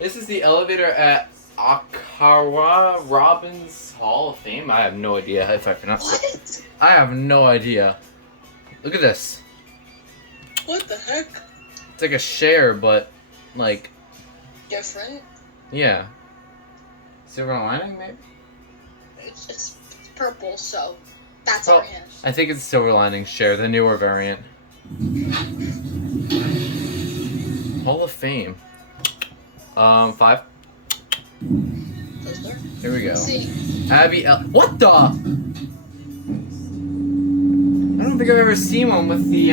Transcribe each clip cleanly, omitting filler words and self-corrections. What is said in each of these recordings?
This is the elevator at Akolia Robbins Hall of Fame. I have no idea if I pronounced it. What? I have no idea. Look at this. What the heck? It's like a share, but like, Different. yeah. Silver lining, maybe? It's purple, so that's Oh, our hint. I think it's silver lining share, the newer variant. Hall of Fame. 5. Closer. Here we go. See. Abbey. What the? I don't think I've ever seen one with the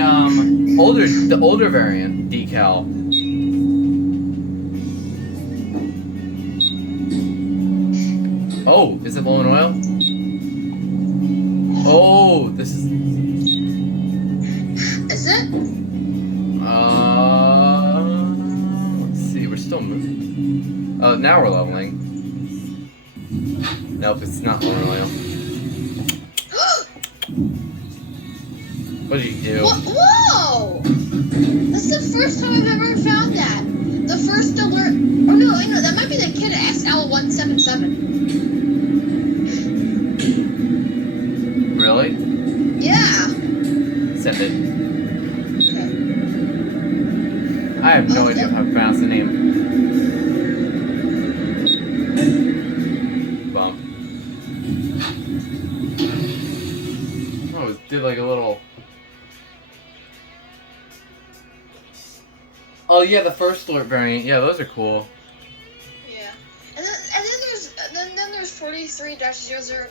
older variant decal. Oh, is it low in oil? Oh, this is. Is it? Let's see. We're still moving. Oh, now we're leveling. Nope, it's not low in oil. What did you do? Whoa! This is the first time I've ever found that. The first alert. Oh no, that might be the kid at SL177. Really? Yeah. Send it. Okay. I have no idea how to pronounce the name. Bump. Oh, it did like a little. Oh yeah, the first alert variant. Yeah, those are cool. Yeah. And then there's 43-00